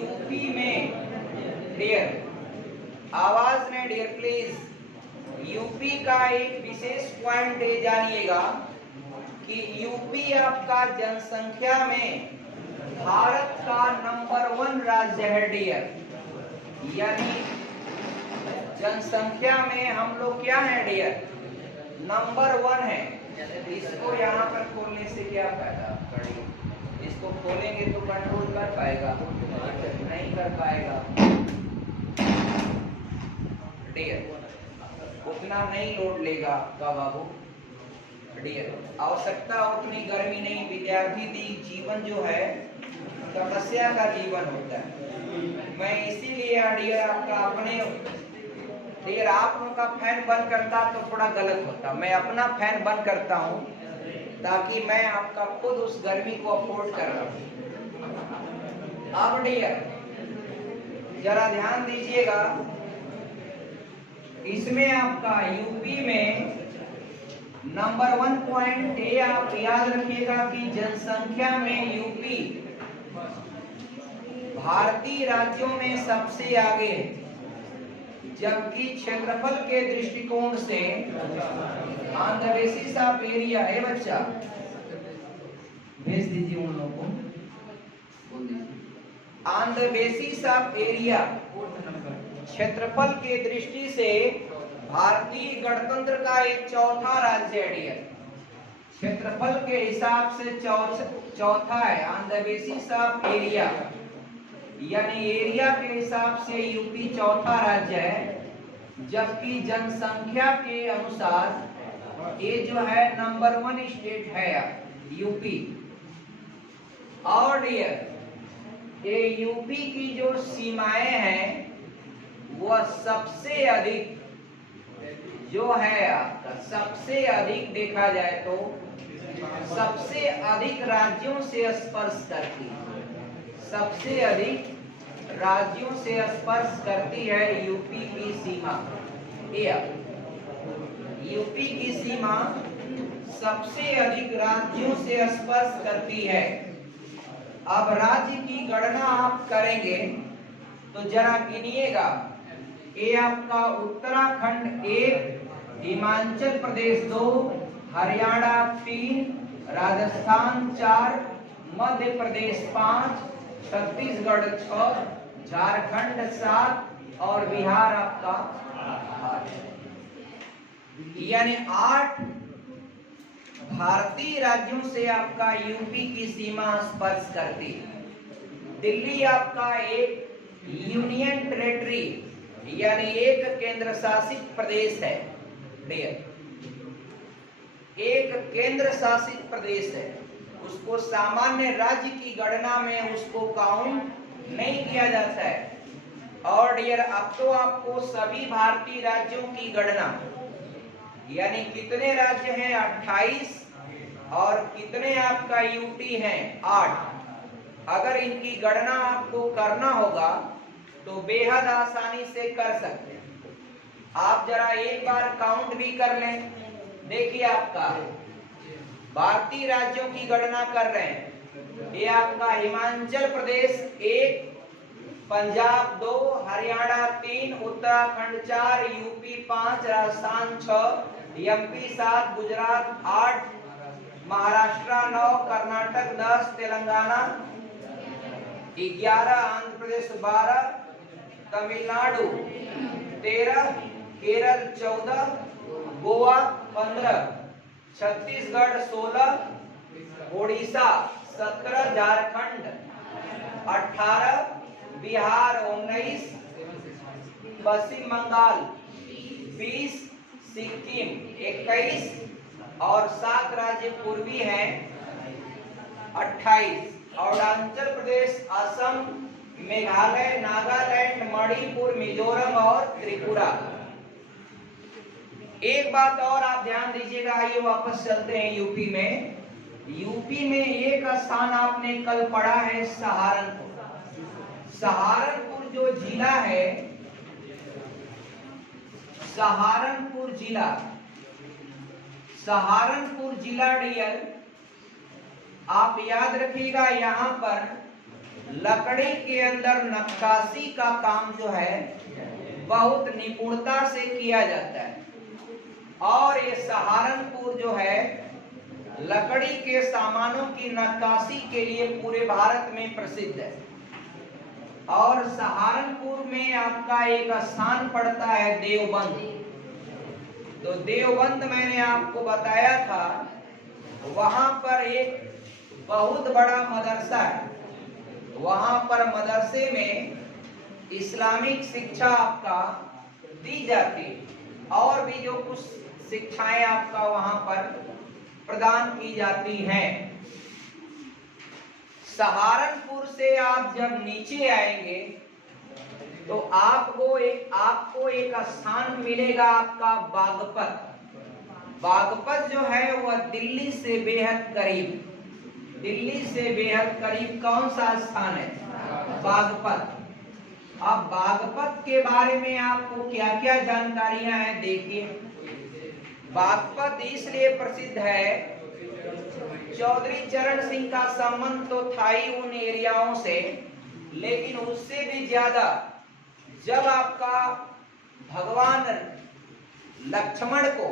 UP में dear आवाज ने डियर प्लीज यूपी का एक विशेष पॉइंट ये जानिएगा कि यूपी आपका जनसंख्या में भारत का नंबर 1 राज्य है डियर, यानी जनसंख्या में हम लोग क्या है डियर, नंबर 1 है। इसको यहाँ पर खोलने से क्या फायदा, इसको खोलेंगे तो कंट्रोल कर पाएगा, नहीं कर पाएगा डियर, उतना नहीं लोड लेगा का बाबू डियर। आवश्यकता उतनी गर्मी नहीं, विद्यार्थी जीवन जो है तपस्या का जीवन होता है। मैं इसीलिए डियर आपका अपने डियर आप लोगों का फैन बंद करता तो थोड़ा गलत होता, मैं अपना फैन बंद करता हूँ ताकि मैं आपका खुद उस गर्मी को अफोर्ड कर रहा हूँ। अब डियर जरा ध्यान दीजिएगा, इसमें आपका यूपी में नंबर 1 पॉइंट ये आप याद रखिएगा कि जनसंख्या में यूपी भारतीय राज्यों में सबसे आगे है, जबकि क्षेत्रफल के दृष्टिकोण से on the basis of area है बच्चा, भेज दीजिए उन लोगों को, बोल दीजिए on the basis of area, क्षेत्रफल के दृष्टि से भारतीय गणतंत्र का एक चौथा राज्य है, क्षेत्रफल के हिसाब से चौथा है on the basis of area, यानी एरिया के हिसाब से यूपी चौथा राज्य है, जबकि जनसंख्या के अनुसार ये जो है नंबर 1 स्टेट है यूपी। और ये यूपी की जो सीमाएं हैं वह सबसे अधिक जो है आपका, सबसे अधिक देखा जाए तो सबसे अधिक राज्यों से स्पर्श करती है, सबसे अधिक राज्यों से स्पर्श करती है यूपी की सीमा। यूपी की सीमा सबसे अधिक राज्यों से स्पर्श करती है। अब राज्य की गणना आप करेंगे तो जरा गिनिएगा, ये आपका उत्तराखंड 1, हिमाचल प्रदेश 2, हरियाणा 3, राजस्थान 4, मध्य प्रदेश 5, छत्तीसगढ़ 6, झारखंड 7 और बिहार आपका 8, यानी 8 भारतीय राज्यों से आपका यूपी की सीमा स्पर्श करती है। दिल्ली आपका एक यूनियन टेरिटरी यानी एक केंद्र शासित प्रदेश है, एक केंद्र शासित प्रदेश है, उसको सामान्य राज्य की गणना में उसको काउंट नहीं किया जाता है। और डियर अब तो आपको सभी भारतीय राज्यों की गणना, यानी कितने राज्य हैं 28 और कितने आपका यूटी हैं 8, अगर इनकी गणना आपको करना होगा तो बेहद आसानी से कर सकते हैं। आप जरा एक बार काउंट भी कर लें, देखिए आपका भारतीय राज्यों की गणना कर रहे हैं, ये आपका हिमाचल प्रदेश 1, पंजाब 2, हरियाणा 3, उत्तराखंड 4, यूपी 5, राजस्थान 6, एमपी 7, गुजरात 8, महाराष्ट्र 9, कर्नाटक 10, तेलंगाना 11, आंध्र प्रदेश 12, तमिलनाडु 13, केरल 14, गोवा 15, छत्तीसगढ़ 16, ओडिशा 17, झारखंड 18, बिहार 19, पश्चिम बंगाल 20, सिक्किम 21 और 7 राज्य पूर्वी हैं 28, अरुणाचल प्रदेश, असम, मेघालय, नागालैंड, मणिपुर, मिजोरम और त्रिपुरा। एक बात और आप ध्यान दीजिएगा, आइए वापस चलते हैं यूपी में। यूपी में एक स्थान आपने कल पढ़ा है सहारनपुर। सहारनपुर जो जिला है, सहारनपुर जिला डियर आप याद रखिएगा, यहाँ पर लकड़ी के अंदर नक्काशी का काम जो है बहुत निपुणता से किया जाता है। और ये सहारनपुर जो है लकड़ी के सामानों की नक्काशी के लिए पूरे भारत में प्रसिद्ध है। और सहारनपुर में आपका एक स्थान पड़ता है देवबंद। तो देवबंद मैंने आपको बताया था, वहां पर एक बहुत बड़ा मदरसा है। वहां पर मदरसे में इस्लामिक शिक्षा आपका दी जाती है और भी जो कुछ शिक्षाएं आपका वहां पर प्रदान की जाती हैं। सहारनपुर से आप जब नीचे आएंगे तो आपको एक स्थान मिलेगा आपका बागपत। बागपत जो है वह दिल्ली से बेहद करीब, दिल्ली से बेहद करीब कौन सा स्थान है? बागपत। अब बागपत के बारे में आपको क्या क्या जानकारियां हैं देखिए। बागपत इसलिए प्रसिद्ध है, चौधरी चरण सिंह का संबंध तो था ही उन एरियाओं से, लेकिन उससे भी ज्यादा जब आपका भगवान लक्ष्मण को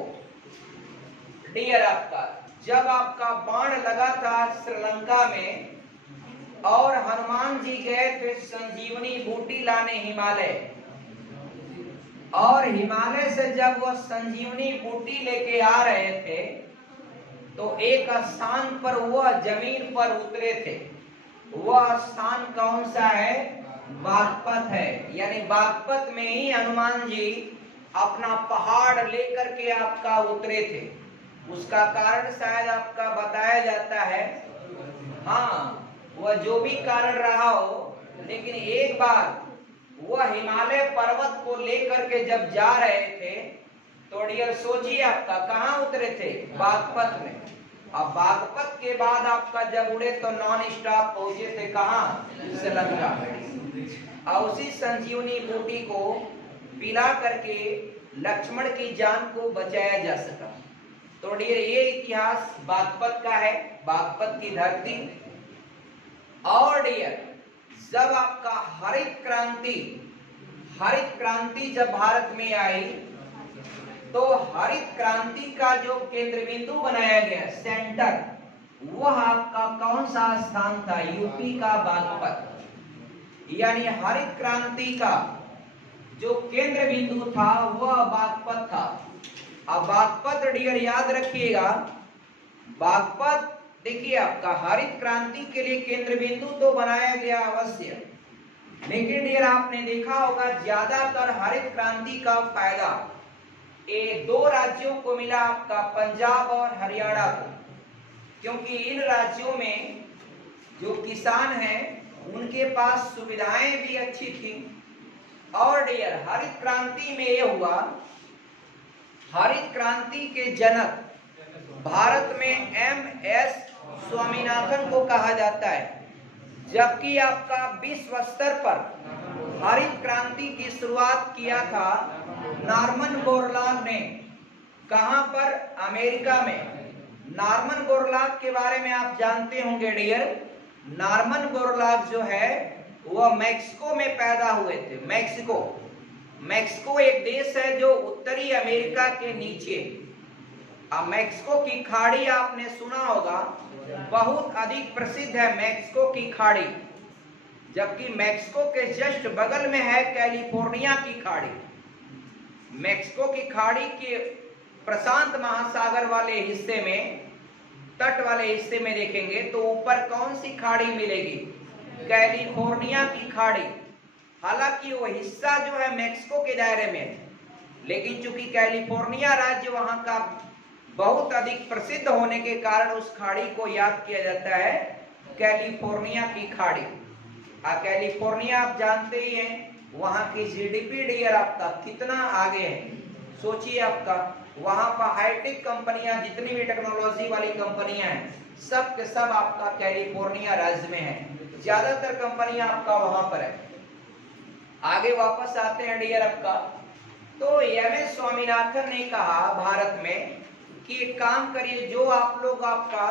डियर आपका जब आपका बाण लगा था श्रीलंका में और हनुमान जी गए थे संजीवनी बूटी लाने हिमालय, और हिमालय से जब वह संजीवनी बूटी लेके आ रहे थे तो एक स्थान पर वह जमीन पर उतरे थे। वह स्थान कौन सा है? बागपत है। यानी बागपत में ही हनुमान जी अपना पहाड़ लेकर के आपका उतरे थे। उसका कारण शायद आपका बताया जाता है। हाँ, वह जो भी कारण रहा हो, लेकिन एक बार वह हिमालय पर्वत को लेकर के जब जा रहे थे तो डियर सोचिए आपका कहाँ उतरे थे? बागपत में। अब बागपत के बाद आपका जब उड़े तो नॉन स्टॉप पहुंचे थे कहाँ? श्रीलंका। और उसी संजीवनी बूटी को पिला करके लक्ष्मण की जान को बचाया जा सका। तो डियर ये इतिहास बागपत का है, बागपत की धरती। और डियर जब आपका हरित क्रांति जब भारत में आई तो हरित क्रांति का जो केंद्र बिंदु बनाया गया सेंटर, वह आपका कौन सा स्थान था? यूपी का बागपत। यानी हरित क्रांति का जो केंद्र बिंदु था वह बागपत था। अब बागपत डियर याद रखिएगा, बागपत देखिए आपका हरित क्रांति के लिए केंद्र बिंदु तो बनाया गया अवश्य, लेकिन डियर आपने देखा होगा ज्यादातर हरित क्रांति का फायदा ये दो राज्यों को मिला आपका, पंजाब और हरियाणा को। क्योंकि इन राज्यों में जो किसान हैं उनके पास सुविधाएं भी अच्छी थी। और डियर हरित क्रांति में ये हुआ, हरित क्रांति के जनक भारत में MS स्वामीनाथन को कहा जाता है। जबकि आपका विश्व स्तर पर हरित क्रांति की शुरुआत किया था नॉर्मन बोरलॉग ने। कहां पर? अमेरिका में। नॉर्मन बोरलॉग के बारे में आप जानते होंगे डियर। नॉर्मन बोरलॉग जो है वह मैक्सिको में पैदा हुए थे। मैक्सिको एक देश है जो उत्तरी अमेरिका के नीचे। अब मैक्सिको की खाड़ी आपने सुना होगा, बहुत अधिक प्रसिद्ध है मैक्सिको की खाड़ी। जबकि मैक्सिको के जस्ट बगल में है कैलिफोर्निया की खाड़ी। मैक्सिको की खाड़ी के प्रशांत महासागर वाले हिस्से में, तट वाले हिस्से में देखेंगे तो ऊपर कौन सी खाड़ी मिलेगी? कैलिफोर्निया की खाड़ी। हालांकि वो हिस्सा जो है मैक्सिको के दायरे में है, लेकिन चूंकि कैलिफोर्निया राज्य वहां का बहुत अधिक प्रसिद्ध होने के कारण उस खाड़ी को याद किया जाता है कैलिफोर्निया की खाड़ी। कैलिफोर्निया आप जानते ही हैं, वहां की GDP डियर आपका कितना आगे है। सोचिए आपका वहां पर हाईटेक कंपनियां, जितनी भी टेक्नोलॉजी वाली कंपनियां हैं, सब के सब आपका कैलिफोर्निया राज्य में है। ज्यादातर कंपनियां आपका वहां पर है। आगे वापस आते हैं डियर आपका। तो MS स्वामीनाथन ने कहा भारत में कि एक काम करिए, जो आप लोग आपका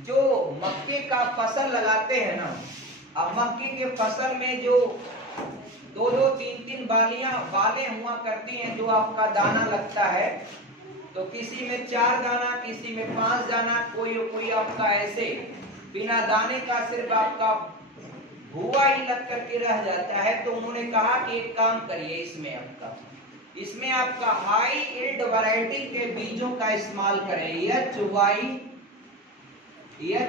जो मक्के का फसल लगाते हैं ना, अब मक्के के फसल में जो 2-2, 3-3 बालें हुआ करती हैं, जो आपका दाना लगता है, तो किसी में 4 दाना, किसी में 5 दाना, कोई आपका ऐसे बिना दाने का सिर्फ आपका भुआ ही लग करके रह जाता है। तो उन्होंने कहा कि एक काम करिए, इसमें आपका हाई यील्ड वैरायटी के बीजों का इस्तेमाल करें। H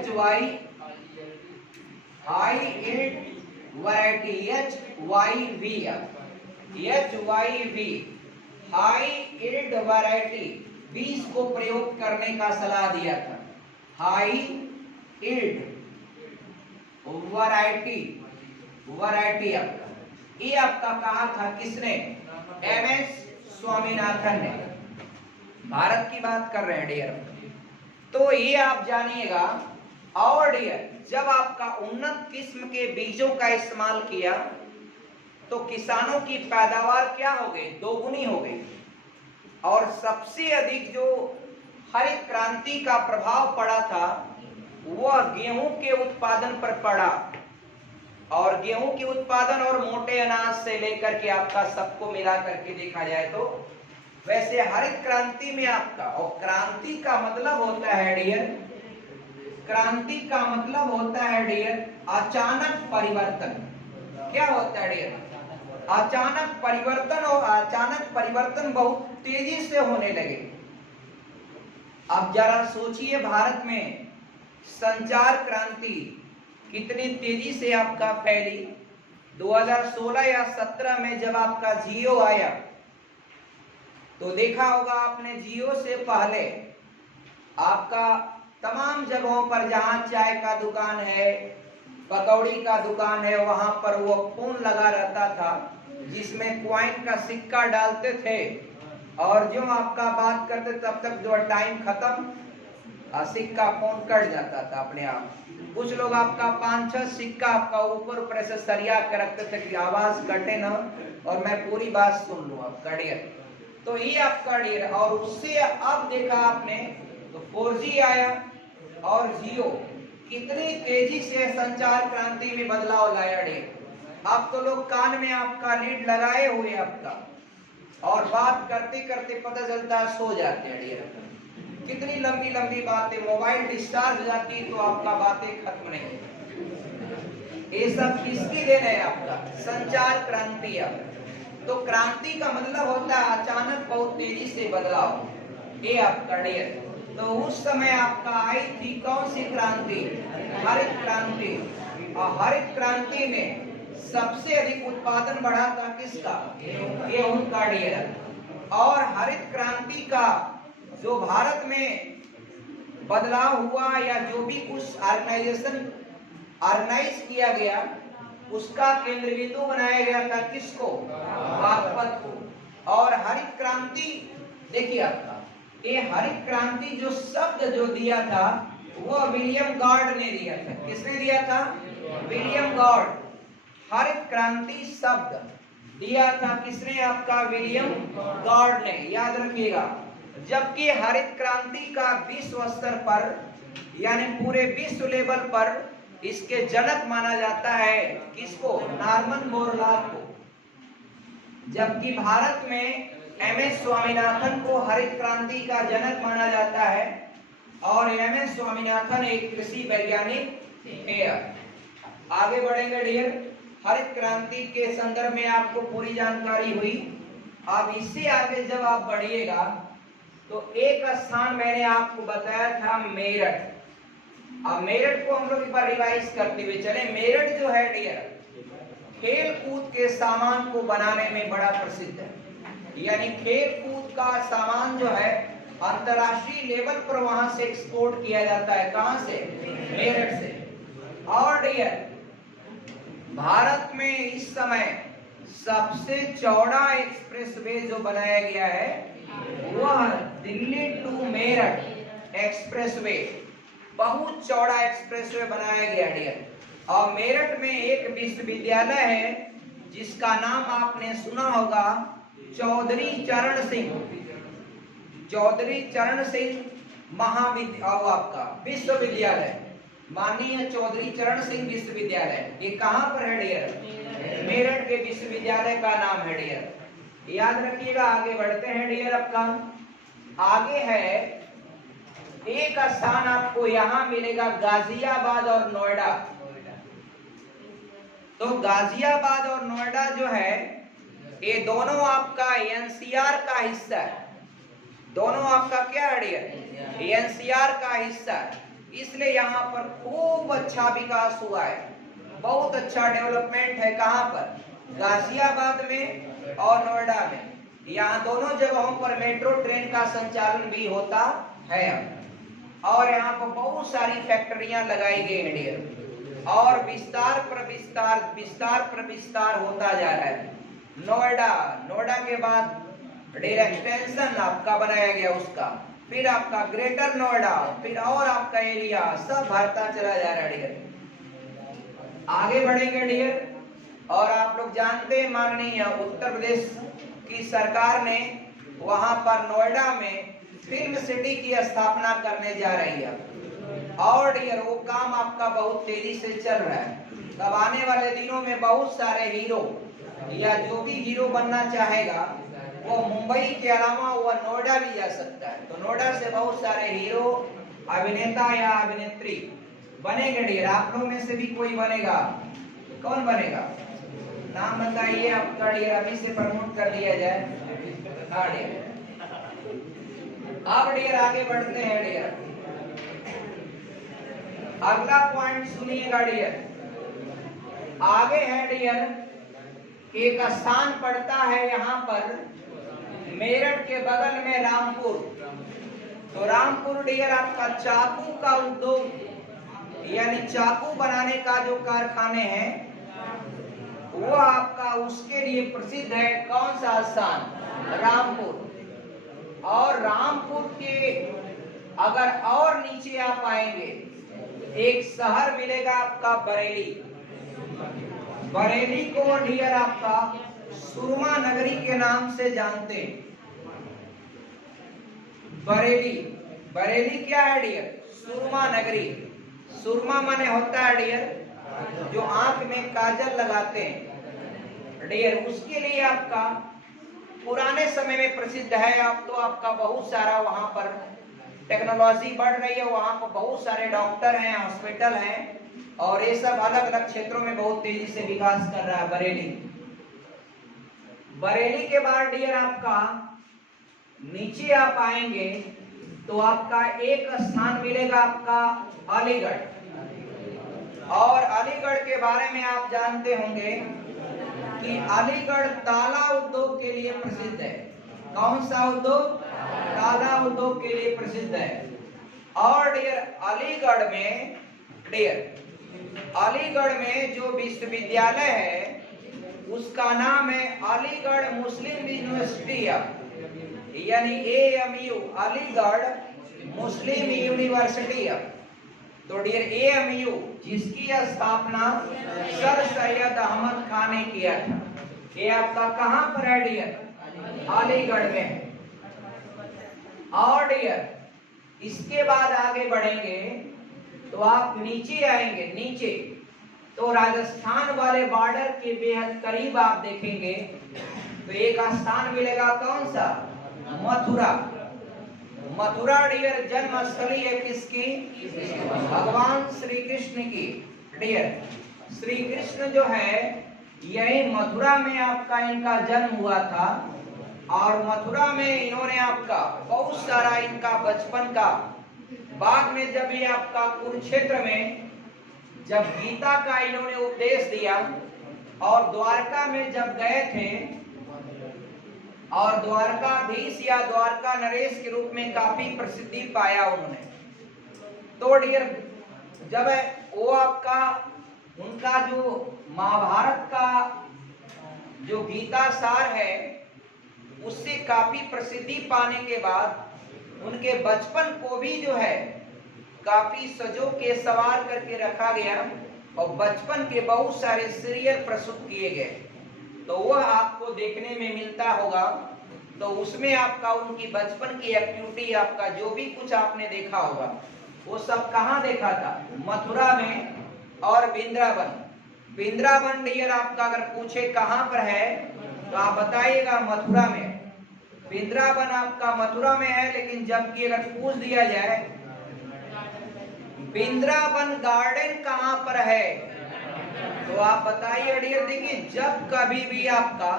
Y high yield variety HYV high yield variety बीज को प्रयोग करने का सलाह दिया था। हाई यील्ड वैरायटी आपका ये आपका कहा था किसने? MS स्वामीनाथन ने। भारत की बात कर रहे हैं डियर। तो ये आप जानिएगा। और डियर, जब आपका उन्नत किस्म के बीजों का इस्तेमाल किया तो किसानों की पैदावार क्या हो गई? दोगुनी हो गई। और सबसे अधिक जो हरित क्रांति का प्रभाव पड़ा था वह गेहूं के उत्पादन पर पड़ा। और गेहूं के उत्पादन और मोटे अनाज से लेकर के आपका सबको मिला करके देखा जाए तो वैसे हरित क्रांति में आपका, और क्रांति का मतलब होता है डियर, क्रांति का मतलब होता है डियर अचानक परिवर्तन। क्या होता है डियर? अचानक परिवर्तन। और अचानक परिवर्तन बहुत तेजी से होने लगे। अब जरा सोचिए, भारत में संचार क्रांति कितनी तेजी से आपका फैली। 2016 या 17 में जब आपका जियो आया तो देखा होगा आपने, जियो से पहले आपका तमाम जगहों पर जहां चाय का दुकान है, पकौड़ी का दुकान है, वहां पर वो फोन लगा रहता था जिसमें कॉइन का सिक्का डालते थे और जो आपका बात करते तब तक जो टाइम खत्म, सिक्का फोन कट जाता था अपने आप। कुछ लोग आपका 5-6 सिक्का आपका ऊपर से सरिया कर रखते थे कि आवाज कटे ना और मैं पूरी बात सुन लूं आपका डियर। तो ये आपका डियर। और उससे अब देखा आपने तो 4G आया और जियो कितनी तेजी से संचार क्रांति में बदलाव लाया डियर। अब तो लोग कान में आपका लीड लगाए हुए आपका और बात करते करते पता चलता है सो जाते हैं डियर। कितनी लंबी लंबी बातें, मोबाइल डिस्चार्ज हो जाती तो आपका बातें खत्म नहीं। ये सब किसकी देन है? आपका संचार क्रांति। तो क्रांति का मतलब होता है अचानक बहुत तेजी से बदलाव। ये आपका डियर। तो उस समय आपका आई थी कौन सी क्रांति? हरित क्रांति। और हरित क्रांति में सबसे अधिक उत्पादन बढ़ा था किसका? गेहूं का डियर। और हरित क्रांति का जो भारत में बदलाव हुआ या जो भी कुछ ऑर्गेनाइज किया गया उसका केंद्र बिंदु बनाया गया था किसको? बागपत को। और हरित क्रांति देखिए आपका, ये हरित क्रांति जो शब्द जो दिया था वो विलियम गॉर्ड ने दिया था। किसने दिया था? William Gaud. हरित क्रांति शब्द दिया था किसने? आपका विलियम गॉर्ड ने। याद रखिएगा। जबकि हरित क्रांति का विश्व स्तर पर यानी पूरे विश्व लेवल पर इसके जनक माना जाता है किसको? नॉर्मन बोरलॉग को। जबकि भारत में MS स्वामीनाथन को हरित क्रांति का जनक माना जाता है। और MS स्वामीनाथन एक कृषि वैज्ञानिक है। आगे बढ़ेंगे डियर। हरित क्रांति के संदर्भ में आपको पूरी जानकारी हुई। अब इससे आगे जब आप बढ़िएगा तो एक स्थान मैंने आपको बताया था मेरठ। अब मेरठ को हम लोग एक बार रिवाइज करते हुए चले। मेरठ जो है डियर खेल कूद के सामान को बनाने में बड़ा प्रसिद्ध है। यानी खेल कूद का सामान जो है अंतरराष्ट्रीय लेवल पर वहां से एक्सपोर्ट किया जाता है। कहां से? मेरठ से। और डियर भारत में इस समय सबसे चौड़ा एक्सप्रेसवे जो बनाया गया है वह दिल्ली टू मेरठ एक्सप्रेसवे, बहुत चौड़ा एक्सप्रेसवे बनाया गया डियर। और मेरठ में एक विश्वविद्यालय है जिसका नाम आपने सुना होगा, चौधरी चरण सिंह महाविद्यालय आपका विश्वविद्यालय। माननीय चौधरी चरण सिंह विश्वविद्यालय। ये कहाँ पर है डियर? मेरठ के विश्वविद्यालय का नाम है डियर। याद रखिएगा। आगे बढ़ते हैं डियर। आपका आगे है एक स्थान आपको यहां मिलेगा गाजियाबाद और नोएडा। तो गाजियाबाद और नोएडा जो है ये दोनों आपका एनसीआर का हिस्सा है। दोनों आपका क्या है डियर? एनसीआर का हिस्सा है। इसलिए यहाँ पर खूब अच्छा विकास हुआ है, बहुत अच्छा डेवलपमेंट है। कहाँ पर? गाजियाबाद में और नोएडा में। यहाँ दोनों जगहों पर मेट्रो ट्रेन का संचालन भी होता है और यहाँ पर बहुत सारी फैक्ट्रियां लगाई गई हैं डियर और विस्तार पर विस्तार होता जा रहा है। नोएडा के बाद डियर एक्सटेंशन आपका बनाया गया उसका, फिर आपका ग्रेटर नोएडा, फिर और आपका एरिया सब बढ़ता चला जा रहा है डियर। आगे बढ़ेंगे डियर। और आप लोग जानते हैं माननीय उत्तर प्रदेश की सरकार ने वहां पर नोएडा में फिल्म सिटी की स्थापना करने जा रही है और डियर वो काम आपका बहुत तेजी से चल रहा है। तब आने वाले दिनों में बहुत सारे हीरो या जो भी हीरो बनना चाहेगा वो मुंबई के अलावा वो नोएडा भी जा सकता है। तो नोएडा से बहुत सारे हीरो, अभिनेता या अभिनेत्री बनेंगे डियर। आप लोग में से भी कोई बनेगा? कौन बनेगा? नाम बताइए आपका डियर, अभी से प्रमोट कर दिया जाए। हाँ डियर। अब डियर आगे बढ़ते हैं डियर। अगला पॉइंट सुनिएगा डियर। आगे है डियर एक स्थान पड़ता है यहाँ पर मेरठ के बगल में रामपुर। तो रामपुर डियर आपका चाकू का उद्योग यानी चाकू बनाने का जो कारखाने हैं वो आपका उसके लिए प्रसिद्ध है। कौन सा स्थान? रामपुर। और रामपुर के अगर और नीचे आप आएंगे एक शहर मिलेगा आपका बरेली। बरेली को डियर आपका सुरमा नगरी के नाम से जानते हैं। बरेली क्या है डियर? सुरमा नगरी। सुरमा माने होता है डियर जो आंख में काजल लगाते हैं डियर, उसके लिए आपका पुराने समय में प्रसिद्ध है। अब तो आपका बहुत सारा वहां पर टेक्नोलॉजी बढ़ रही है, वहां पर बहुत सारे डॉक्टर हैं, हॉस्पिटल हैं और ये सब अलग अलग क्षेत्रों में बहुत तेजी से विकास कर रहा है बरेली के बाद डियर आपका नीचे आप आएंगे तो आपका एक स्थान मिलेगा आपका अलीगढ़। और अलीगढ़ के बारे में आप जानते होंगे कि अलीगढ़ ताला उद्योग के लिए प्रसिद्ध है। कौन सा उद्योग? ताला उद्योग के लिए प्रसिद्ध है। और डियर अलीगढ़ में जो विश्वविद्यालय है उसका नाम है अलीगढ़ मुस्लिम यूनिवर्सिटी यानी AMU, अलीगढ़ मुस्लिम यूनिवर्सिटी। तो डियर AMU जिसकी स्थापना सर सैयद अहमद खान ने किया था, ये आपका कहां पर है डियर? अलीगढ़ में। और डियर इसके बाद आगे बढ़ेंगे तो आप नीचे आएंगे, नीचे तो राजस्थान वाले बॉर्डर के बेहद करीब आप देखेंगे तो एक स्थान मिलेगा। कौन सा? मथुरा डियर जन्मस्थली है किसकी? भगवान श्री कृष्ण की। डियर श्री कृष्ण जो है यही मथुरा में आपका इनका जन्म हुआ था और मथुरा में इन्होंने आपका बहुत सारा इनका बचपन का, बाद में जब ये आपका कुरुक्षेत्र में जब गीता का इन्होंने उपदेश दिया और द्वारका में जब गए थे और द्वारकाधीश या द्वारका नरेश के रूप में काफी प्रसिद्धि पाया उन्होंने। तो डियर जब वो आपका उनका जो महाभारत का जो गीता सार है उससे काफी प्रसिद्धि पाने के बाद उनके बचपन को भी जो है काफी सजो के सवार करके रखा गया और बचपन के बहुत सारे सीरियल प्रस्तुत किए गए। तो वह आपको देखने में मिलता होगा। तो उसमें आपका उनकी बचपन की एक्टिविटी आपका जो भी कुछ आपने देखा होगा वो सब कहाँ देखा था? मथुरा में और वृंदावन। वृंदावन डियर आपका अगर पूछे कहाँ पर है तो आप बताइएगा मथुरा में। वृंदावन आपका मथुरा में है, लेकिन जबकि अगर पूछ दिया जाए वृंदावन गार्डन कहाँ पर है तो आप बताइए डियर। देखिए, जब कभी भी आपका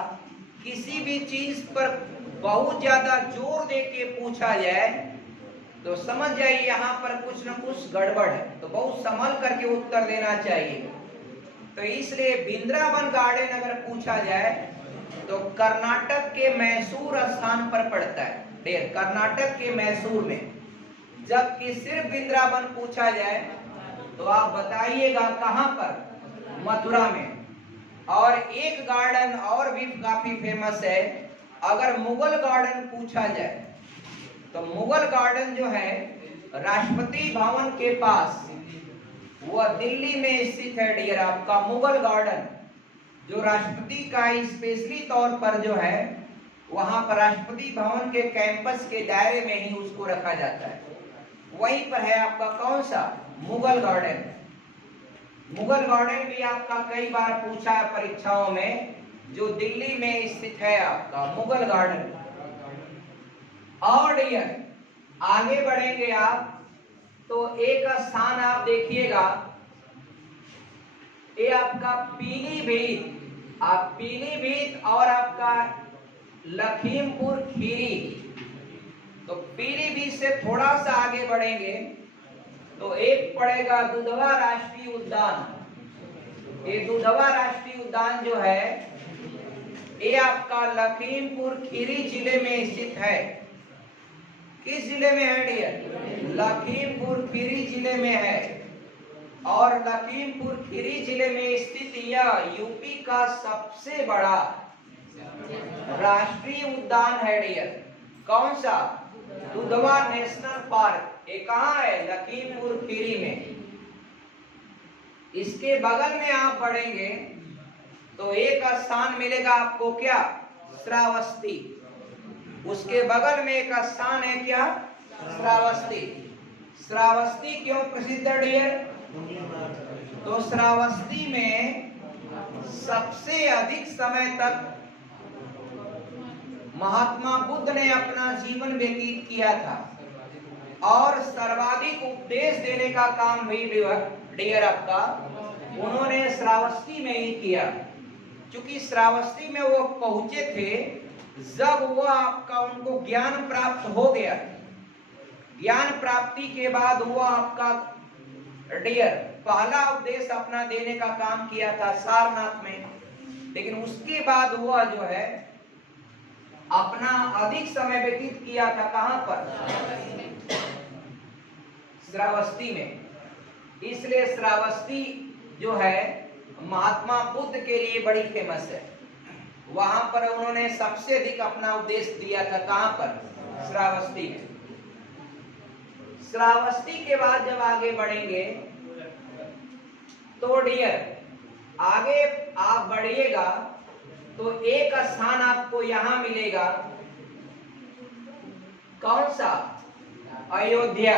किसी भी चीज पर बहुत ज्यादा जोर दे के पूछा जाए तो समझ जाइए यहाँ पर कुछ न कुछ गड़बड़ है, तो बहुत संभल करके उत्तर देना चाहिए। तो इसलिए वृंदावन गार्डन अगर पूछा जाए तो कर्नाटक के मैसूर स्थान पर पड़ता है डियर, कर्नाटक के मैसूर में। जबकि सिर्फ वृंदावन पूछा जाए तो आप बताइएगा कहां पर? मथुरा में। और एक गार्डन और भी काफी फेमस है, अगर मुगल गार्डन पूछा जाए तो मुगल गार्डन जो है राष्ट्रपति भवन के पास, वह दिल्ली में स्थित है डियर आपका मुगल गार्डन, जो राष्ट्रपति का स्पेशली तौर पर जो है वहां पर राष्ट्रपति भवन के कैंपस के दायरे में ही उसको रखा जाता है। वहीं पर है आपका कौन सा? मुगल गार्डन। मुगल गार्डन भी आपका कई बार पूछा है परीक्षाओं में, जो दिल्ली में स्थित है आपका मुगल गार्डन। और डियर आगे बढ़ेंगे आप तो एक स्थान आप देखिएगा, ये आपका पीलीभीत। आप पीलीभीत और आपका लखीमपुर खीरी। तो पीलीभीत से थोड़ा सा आगे बढ़ेंगे तो एक पड़ेगा दुधवा राष्ट्रीय उद्यान। ये दुधवा राष्ट्रीय उद्यान जो है ये आपका लखीमपुर खीरी जिले में स्थित है। किस जिले में है डियर? लखीमपुर खीरी जिले में है। और लखीमपुर खीरी जिले में स्थित यह यूपी का सबसे बड़ा राष्ट्रीय उद्यान है डियर। कौन सा? Dudhwa national park. ये कहाँ है? लखीमपुर खीरी में। इसके बगल में आप बढ़ेंगे तो एक स्थान मिलेगा आपको, क्या? श्रावस्ती। उसके बगल में एक स्थान है, क्या? श्रावस्ती। श्रावस्ती क्यों प्रसिद्ध है डियर? तो श्रावस्ती में सबसे अधिक समय तक महात्मा बुद्ध ने अपना जीवन व्यतीत किया था और सर्वाधिक उपदेश देने का काम भी डियर आपका उन्होंने श्रावस्ती में ही किया। क्योंकि श्रावस्ती में वो पहुंचे थे जब वह आपका उनको ज्ञान प्राप्त हो गया। ज्ञान प्राप्ति के बाद वह आपका डियर पहला उपदेश अपना देने का काम किया था सारनाथ में, लेकिन उसके बाद वह जो है अपना अधिक समय व्यतीत किया था कहां पर? श्रावस्ती में। इसलिए श्रावस्ती जो है महात्मा बुद्ध के लिए बड़ी फेमस है। वहां पर उन्होंने सबसे अधिक अपना उपदेश दिया था। कहां पर? श्रावस्ती में। श्रावस्ती के बाद जब आगे बढ़ेंगे तो डियर आगे आप बढ़िएगा तो एक स्थान आपको यहां मिलेगा। कौन सा? अयोध्या।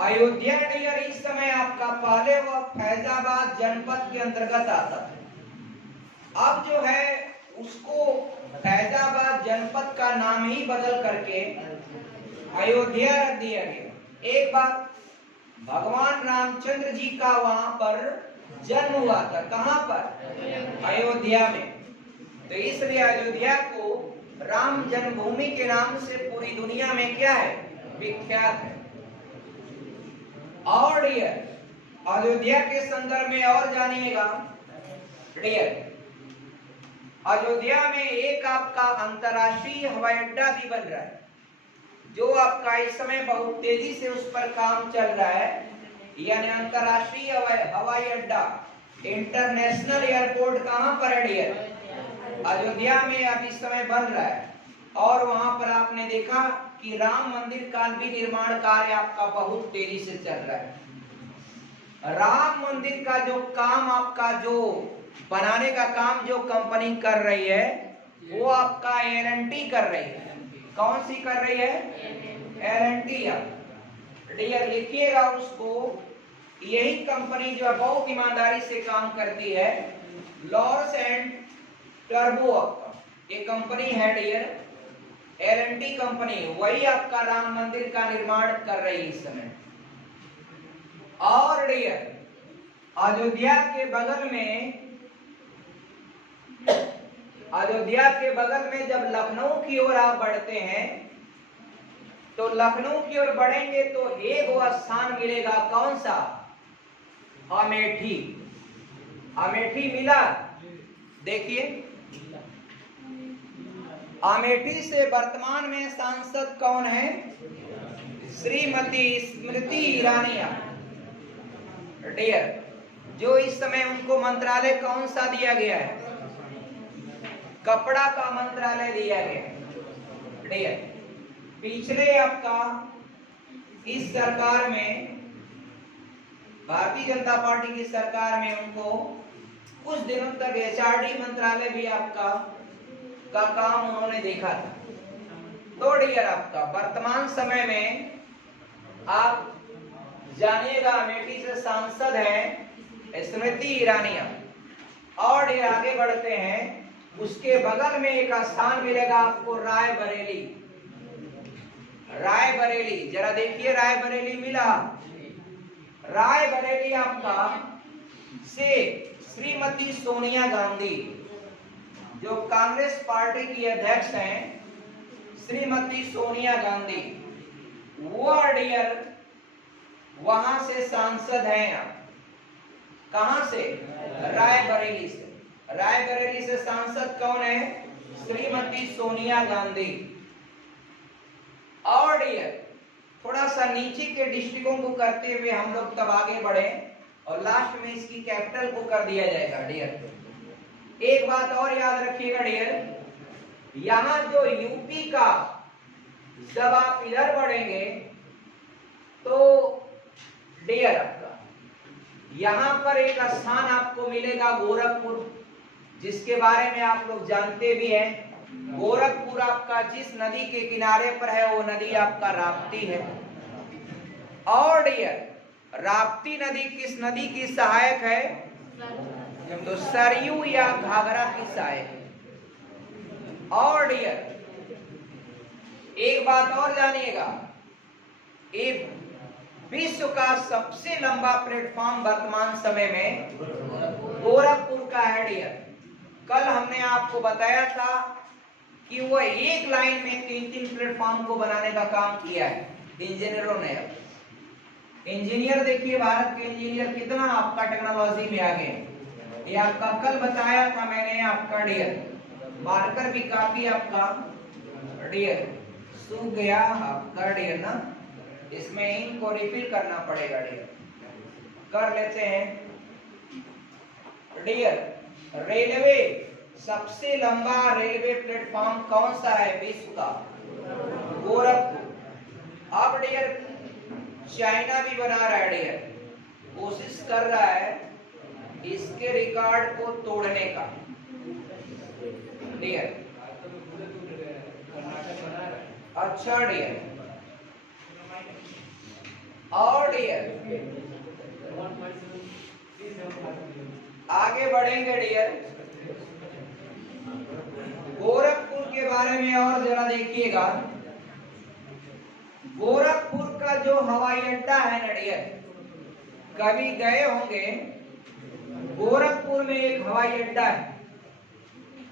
अयोध्या डियर इस समय आपका पहले वह फैजाबाद जनपद के अंतर्गत आता था। अब जो है उसको फैजाबाद जनपद का नाम ही बदल करके अयोध्या रख दिया गया। एक बात, भगवान रामचंद्र जी का वहां पर जन्म हुआ था। कहां पर? अयोध्या में। तो इसलिए अयोध्या को राम जन्मभूमि के नाम से पूरी दुनिया में क्या है? विख्यात है। और डियर अयोध्या के संदर्भ में और जानिएगा डियर, अयोध्या में एक आपका अंतर्राष्ट्रीय हवाई अड्डा भी बन रहा है, जो आपका इस समय बहुत तेजी से उस पर काम चल रहा है। यानी अंतर्राष्ट्रीय हवाई अड्डा, इंटरनेशनल एयरपोर्ट कहां पर है डियर? अयोध्या में अब इस समय बन रहा है। और वहां पर आपने देखा कि राम मंदिर का भी निर्माण कार्य आपका बहुत तेजी से चल रहा है। राम मंदिर का जो काम आपका जो बनाने का काम जो कंपनी कर रही है वो आपका L&T कर रही है। कौन सी कर रही है? L&T। डियर लिखिएगा उसको। यही कंपनी जो बहुत ईमानदारी से काम करती है, लॉर्स एंड टर्बो, ये कंपनी है डियर, L&T कंपनी, वही आपका राम मंदिर का निर्माण कर रही है इस समय। और डियर अयोध्या के बगल में जब लखनऊ की ओर आप बढ़ते हैं, तो लखनऊ की ओर बढ़ेंगे तो एक वो स्थान मिलेगा, कौन सा? अमेठी। अमेठी मिला, देखिए अमेठी से वर्तमान में सांसद कौन है? श्रीमती स्मृति ईरानी डियर, जो इस समय उनको मंत्रालय कौन सा दिया गया है? कपड़ा का मंत्रालय दिया गया है डियर। पिछले आपका इस सरकार में, भारतीय जनता पार्टी की सरकार में, उनको कुछ दिनों तक HRD मंत्रालय भी आपका का काम उन्होंने देखा था। तो डियर आपका वर्तमान समय में आप जानिएगा अमेठी से सांसद हैं स्मृति ईरानी। और ये आगे बढ़ते हैं, उसके बगल में एक स्थान मिलेगा आपको रायबरेली। रायबरेली जरा देखिए, रायबरेली मिला। रायबरेली आपका से श्रीमती सोनिया गांधी, जो कांग्रेस पार्टी की अध्यक्ष हैं, श्रीमती सोनिया गांधी, वो डियर वहां से सांसद हैं। आप कहां से? रायबरेली से। रायबरेली से सांसद कौन है? श्रीमती सोनिया गांधी। और डियर थोड़ा सा नीचे के डिस्ट्रिक्टों को करते हुए हम लोग तब आगे बढ़े और लास्ट में इसकी कैपिटल को कर दिया जाएगा डियर। एक बात और याद रखिएगा डियर, यहां जो यूपी का, जब आप इधर बढ़ेंगे तो डियर आपका यहां पर एक स्थान आपको मिलेगा गोरखपुर, जिसके बारे में आप लोग जानते भी हैं। गोरखपुर आपका जिस नदी के किनारे पर है वो नदी आपका राप्ती है। और डियर राप्ती नदी किस नदी की सहायक है? तो सरयू या घाघरा की सहायक। और डियर एक बात और जानिएगा, एक विश्व का सबसे लंबा प्लेटफॉर्म वर्तमान समय में गोरखपुर का है डियर। कल हमने आपको बताया था कि वो एक लाइन में 3-3 प्लेटफॉर्म को बनाने का काम किया है इंजीनियरों ने। इंजीनियर देखिए, भारत के इंजीनियर कितना आपका टेक्नोलॉजी में आगे हैं। ये आपका कल बताया था मैंने आपका डियर। मार्कर भी काफी आपका डियर सूख गया आपका डियर ना, इसमें इनको रिफिल करना पड़ेगा डियर। कर लेते हैं डियर। रेलवे, सबसे लंबा रेलवे प्लेटफॉर्म कौन सा है विश्व का? गोरखपुर। अब डियर चाइना भी बना रहा है डियर, कोशिश कर रहा है इसके रिकॉर्ड को तोड़ने का डियर। अच्छा डियर, और डियर आगे बढ़ेंगे डियर। गोरखपुर के बारे में और जरा देखिएगा। गोरखपुर का जो हवाई अड्डा है ना डियर, कभी गए होंगे, गोरखपुर में एक हवाई अड्डा है।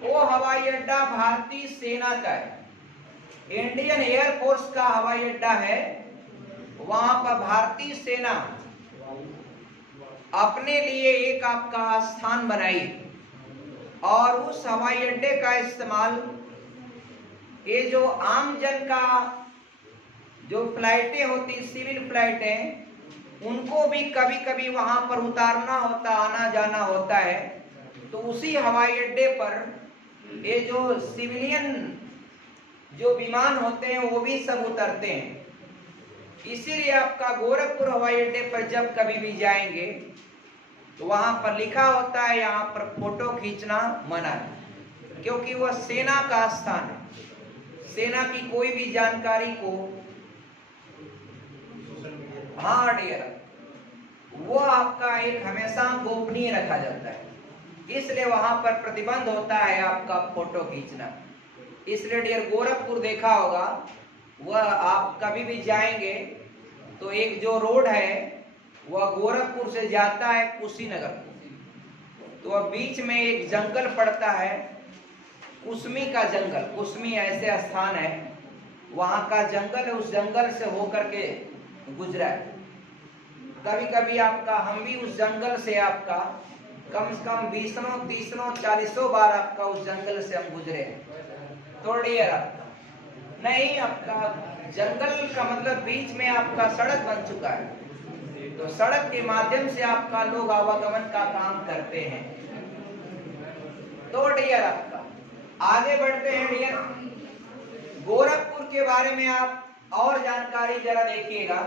वो हवाई अड्डा भारतीय सेना का है, इंडियन एयरफोर्स का हवाई अड्डा है। वहां पर भारतीय सेना अपने लिए एक आपका स्थान बनाई और उस हवाई अड्डे का इस्तेमाल ये जो आम जन का जो फ्लाइटें होती, सिविल फ्लाइटें, उनको भी कभी कभी वहां पर उतारना होता, आना जाना होता है। तो उसी हवाई अड्डे पर ये जो सिविलियन जो विमान होते हैं वो भी सब उतरते हैं। इसीलिए आपका गोरखपुर हवाई अड्डे पर जब कभी भी जाएंगे तो वहां पर लिखा होता है यहाँ पर फोटो खींचना मना है, क्योंकि वह सेना का स्थान है। सेना की कोई भी जानकारी को हाँ डियर, वो आपका एक हमेशा गोपनीय रखा जाता है, इसलिए वहां पर प्रतिबंध होता है आपका फोटो खींचना। इसलिए डियर गोरखपुर देखा होगा, वह आप कभी भी जाएंगे तो एक जो रोड है वह गोरखपुर से जाता है कुशीनगर, तो वह बीच में एक जंगल पड़ता है, कुसमी का जंगल। कुसमी ऐसे स्थान है, वहां का जंगल है, उस जंगल से होकर के गुजरा है। कभी कभी आपका हम भी उस जंगल से आपका कम से कम 20 30 40 बार आपका उस जंगल से हम गुजरे हैं। तो डियर आपका नहीं, आपका जंगल का मतलब बीच में आपका सड़क बन चुका है, तो सड़क के माध्यम से आपका लोग आवागमन का काम करते हैं। तो डियर आपका आगे बढ़ते हैं डियर, गोरखपुर के बारे में आप और जानकारी जरा देखिएगा।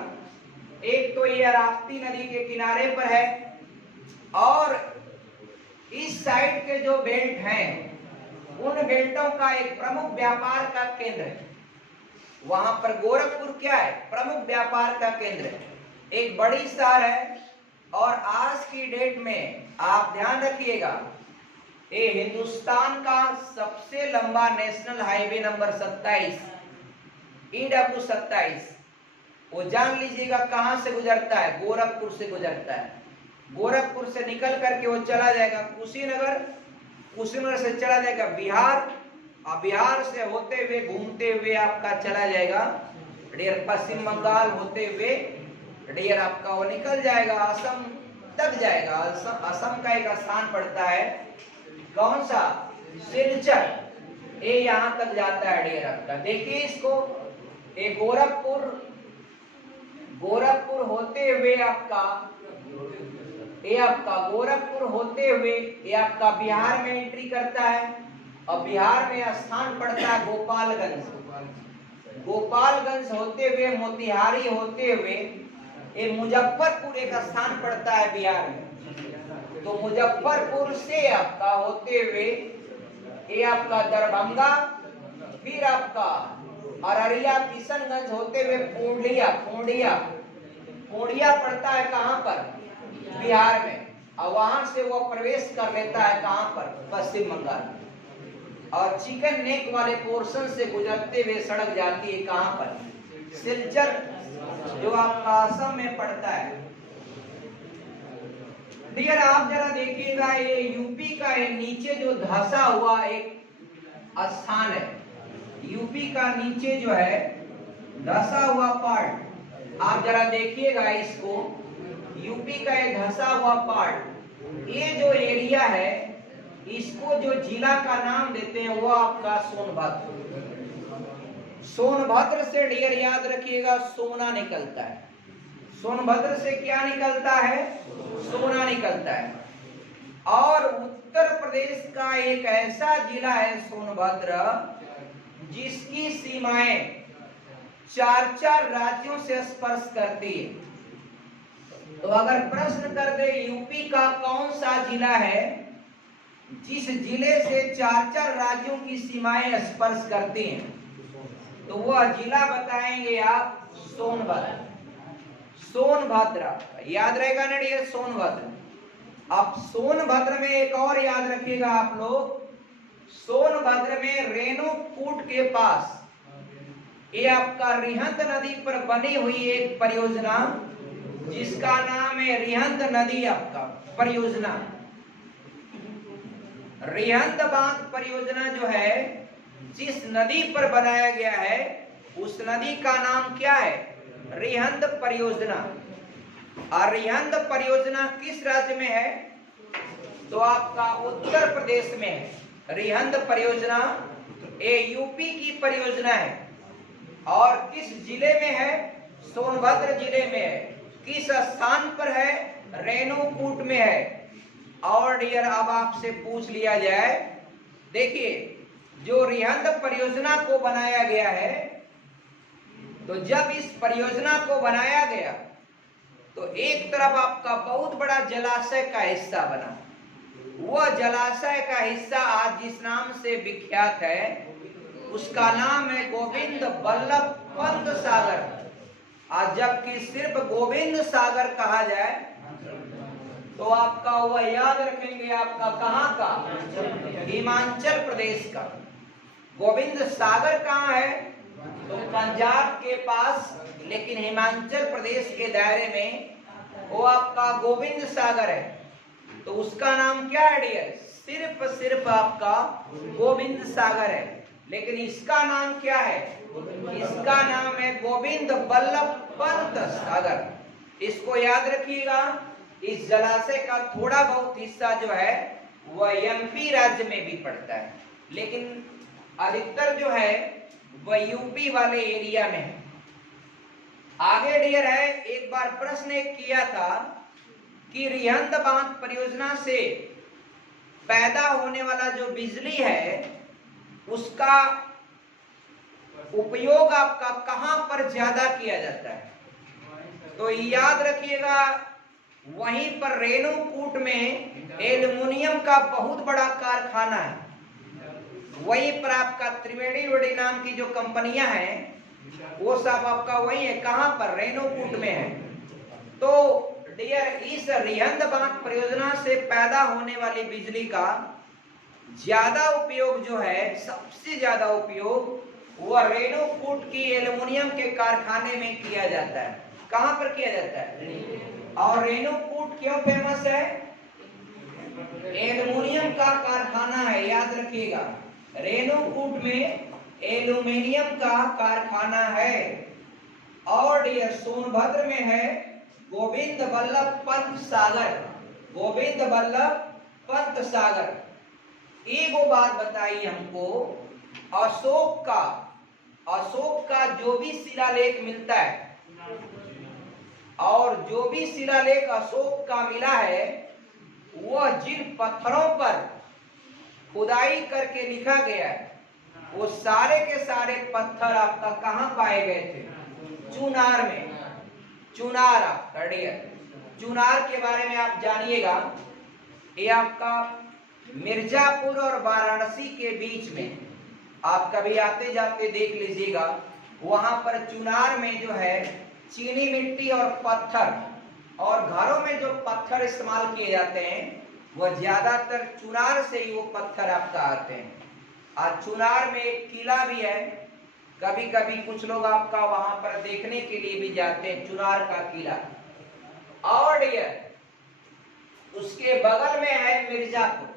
एक तो ये राप्ती नदी के किनारे पर है, और इस साइड के जो बेल्ट हैं उन बेल्टों का एक प्रमुख व्यापार का केंद्र है। वहां पर गोरखपुर क्या है, प्रमुख व्यापार का केंद्र है, एक बड़ी शहर है। और आज की डेट में आप ध्यान रखिएगा, ये हिंदुस्तान का सबसे लंबा नेशनल हाईवे नंबर 27 EW 27, वो जान लीजिएगा कहां से गुजरता है, गोरखपुर से गुजरता है। गोरखपुर से निकल करके वो चला जाएगा कुशीनगर, कुशीनगर से चला जाएगा बिहार, और बिहार से होते हुए घूमते हुए आपका चला जाएगा डियर पश्चिम बंगाल होते हुए डियर आपका वो निकल जाएगा असम तक जाएगा। असम का एक स्थान पड़ता है, कौन सा, सिलचर, ये यहां तक जाता है डियर आपका। देखिए इसको, ये गोरखपुर होते हुए आपका, ये आपका गोरखपुर होते हुए ये आपका बिहार में एंट्री करता है, और बिहार में स्थान पड़ता है गोपालगंज। गोपालगंज होते हुए मोतिहारी होते हुए ये मुजफ्फरपुर एक स्थान पड़ता है बिहार में। तो मुजफ्फरपुर से आपका होते हुए ये आपका दरभंगा, फिर आपका अररिया किशनगंज होते हुए पूर्णिया पड़ता है कहां पर, बिहार में, और वहां से वो प्रवेश कर लेता है कहां पर, पश्चिम बंगाल। और चिकन नेक वाले पोर्शन से गुजरते हुए सड़क जाती है कहां पर, सिलचर, जो आपका असम में पड़ता है। डियर आप जरा देखिएगा, ये यूपी का ये नीचे जो धंसा हुआ एक स्थान है, यूपी का नीचे जो है धंसा हुआ पार्ट, आप जरा देखिएगा इसको, यूपी का ये धंसा हुआ पार्ट, ये जो एरिया है इसको जो जिला का नाम देते हैं वो आपका सोनभद्र। सोनभद्र से डियर याद रखिएगा सोना निकलता है, सोनभद्र से क्या निकलता है, सोना निकलता है। और उत्तर प्रदेश का एक ऐसा जिला है सोनभद्र जिसकी सीमाएं 4 राज्यों से स्पर्श करती है। तो अगर प्रश्न कर दे यूपी का कौन सा जिला है जिस जिले से 4 राज्यों की सीमाएं स्पर्श करती हैं, तो वह जिला बताएंगे आप सोनभद्र। सोनभद्र याद रहेगा ना डियर, सोनभद्र। अब सोनभद्र में एक और याद रखिएगा आप लोग, सोनभद्र में रेणुकूट के पास ये आपका रिहंद नदी पर बनी हुई एक परियोजना जिसका नाम है रिहंद नदी आपका परियोजना। रिहंद बांध परियोजना जो है जिस नदी पर बनाया गया है उस नदी का नाम क्या है, रिहंद परियोजना। और रिहंद परियोजना किस राज्य में है, तो आपका उत्तर प्रदेश में है। रिहंद परियोजना ये यूपी की परियोजना है, और किस जिले में है, सोनभद्र जिले में है। किस स्थान पर है, रेणुकूट में है। और डियर अब आपसे पूछ लिया जाए, देखिए जो रिहंद परियोजना को बनाया गया है, तो जब इस परियोजना को बनाया गया तो एक तरफ आपका बहुत बड़ा जलाशय का हिस्सा बना। वह जलाशय का हिस्सा आज जिस नाम से विख्यात है उसका नाम है गोविंद बल्लभ पंत सागर। और जबकि सिर्फ गोविंद सागर कहा जाए तो आपका वह याद रखेंगे, आपका कहाँ का? हिमाचल प्रदेश का। गोविंद सागर कहाँ है? तो पंजाब के पास, लेकिन हिमाचल प्रदेश के दायरे में वो आपका गोविंद सागर है। तो उसका नाम क्या है डियर? सिर्फ आपका गोविंद सागर है। लेकिन इसका नाम क्या है? इसका नाम है गोविंद बल्लभ पंत सागर। इसको याद रखिएगा। इस जलाशय का थोड़ा बहुत हिस्सा जो है वह एमपी राज्य में भी पड़ता है, लेकिन अधिकतर जो है वह यूपी वाले एरिया में है। आगे डियर है, एक बार प्रश्न एक किया था कि रिहंद बांध परियोजना से पैदा होने वाला जो बिजली है उसका उपयोग आपका कहां पर ज्यादा किया जाता है? तो याद रखिएगा, वहीं पर रेणुकूट में एल्युमिनियम का बहुत बड़ा कारखाना है। वहीं पर आपका त्रिवेणी नाम की जो कंपनियां हैं वो सब आपका वही है। कहां पर? रेणुकूट में है। तो डियर, इस रिहंद बांध परियोजना से पैदा होने वाली बिजली का ज्यादा उपयोग जो है, सबसे ज्यादा उपयोग वह रेणुकूट की एल्युमिनियम के कारखाने में किया जाता है। कहां पर किया जाता है? और रेणुकूट क्यों फेमस है? एल्युमिनियम का कारखाना है, याद रखिएगा। रेणुकूट में एल्युमिनियम का कारखाना है। और ये सोनभद्र में है गोविंद बल्लभ पंत सागर। गोविंद बल्लभ पंत सागर। एक बात बताइए हमको, अशोक का जो भी शिलालेख मिलता है, और जो भी शिलालेख अशोक का मिला है, वह जिन पत्थरों पर खुदाई करके लिखा गया है वो सारे के सारे पत्थर आपका कहाँ पाए गए थे? चुनार में। चुनार आपका डियर, चुनार के बारे में आप जानिएगा। ये आपका मिर्जापुर और वाराणसी के बीच में, आप कभी आते जाते देख लीजिएगा, वहां पर चुनार में जो है चीनी मिट्टी और पत्थर, और घरों में जो पत्थर इस्तेमाल किए जाते हैं वह ज्यादातर चुनार से ही वो पत्थर आपका आते हैं। और चुनार में एक किला भी है, कभी कभी कुछ लोग आपका वहां पर देखने के लिए भी जाते हैं, चुनार का किला। और ये उसके बगल में है मिर्जापुर।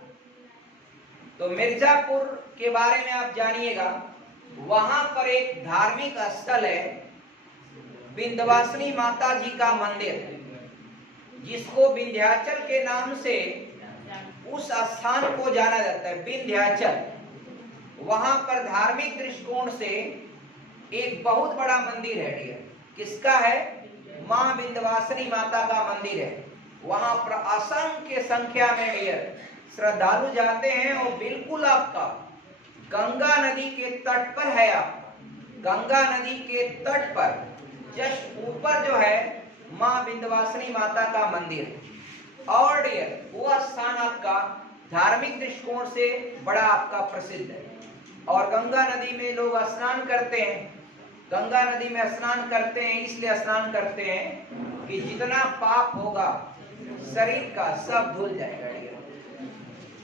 तो मिर्जापुर के बारे में आप जानिएगा, वहां पर एक धार्मिक स्थल है, विंध्यवासिनी माता जी का मंदिर, जिसको विंध्याचल के नाम से उस स्थान को जाना जाता है, विंध्याचल। वहां पर धार्मिक दृष्टिकोण से एक बहुत बड़ा मंदिर है डियर। किसका है? मां विंध्यवासिनी माता का मंदिर है। वहां पर असंख्य संख्या में डियर श्रद्धालु जाते हैं, और बिल्कुल आपका गंगा नदी के तट पर है। आपका गंगा नदी के तट पर जस्ट ऊपर जो है मां विंध्यवासिनी माता का मंदिर। और डियर वो स्थान आपका धार्मिक दृष्टिकोण से बड़ा आपका प्रसिद्ध है। और गंगा नदी में लोग स्नान करते हैं। गंगा नदी में स्नान करते हैं, इसलिए स्नान करते हैं कि जितना पाप होगा शरीर का सब धुल जाएगा।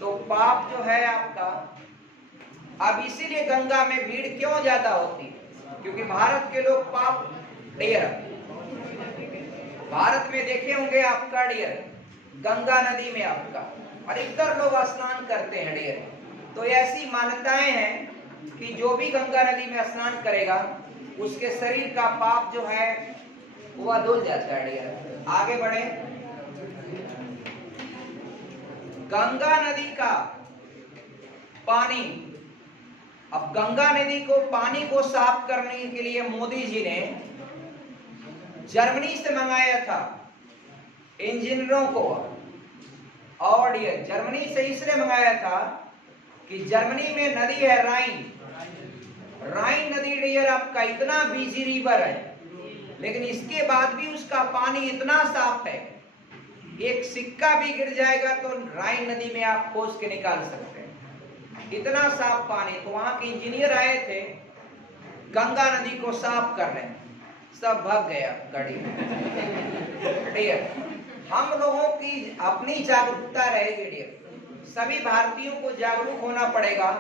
तो पाप जो है आपका, अब इसीलिए गंगा में भीड़ क्यों ज्यादा होती है? क्योंकि भारत के लोग पाप डियर, भारत में देखे होंगे आपका डियर, गंगा नदी में आपका अधिकतर लोग स्नान करते हैं डियर। तो ऐसी मान्यताएं हैं कि जो भी गंगा नदी में स्नान करेगा उसके शरीर का पाप जो है वह धुल जाता है डियर। आगे बढ़े। गंगा नदी का पानी, अब गंगा नदी को पानी को साफ करने के लिए मोदी जी ने जर्मनी से मंगाया था इंजीनियरों को। और ये जर्मनी से इसलिए मंगाया था कि जर्मनी में नदी है राइन। राइन नदी डियर आपका इतना बिजी रिवर है, लेकिन इसके बाद भी उसका पानी इतना साफ है, एक सिक्का भी गिर जाएगा तो राइन नदी में आप खोज के निकाल सकते हैं, इतना साफ पानी। तो वहां के इंजीनियर आए थे गंगा नदी को साफ करने, सब भाग गया गाड़ी। डियर, हम लोगों की अपनी जागरूकता रहेगी डियर। सभी भारतीयों को जागरूक होना पड़ेगा,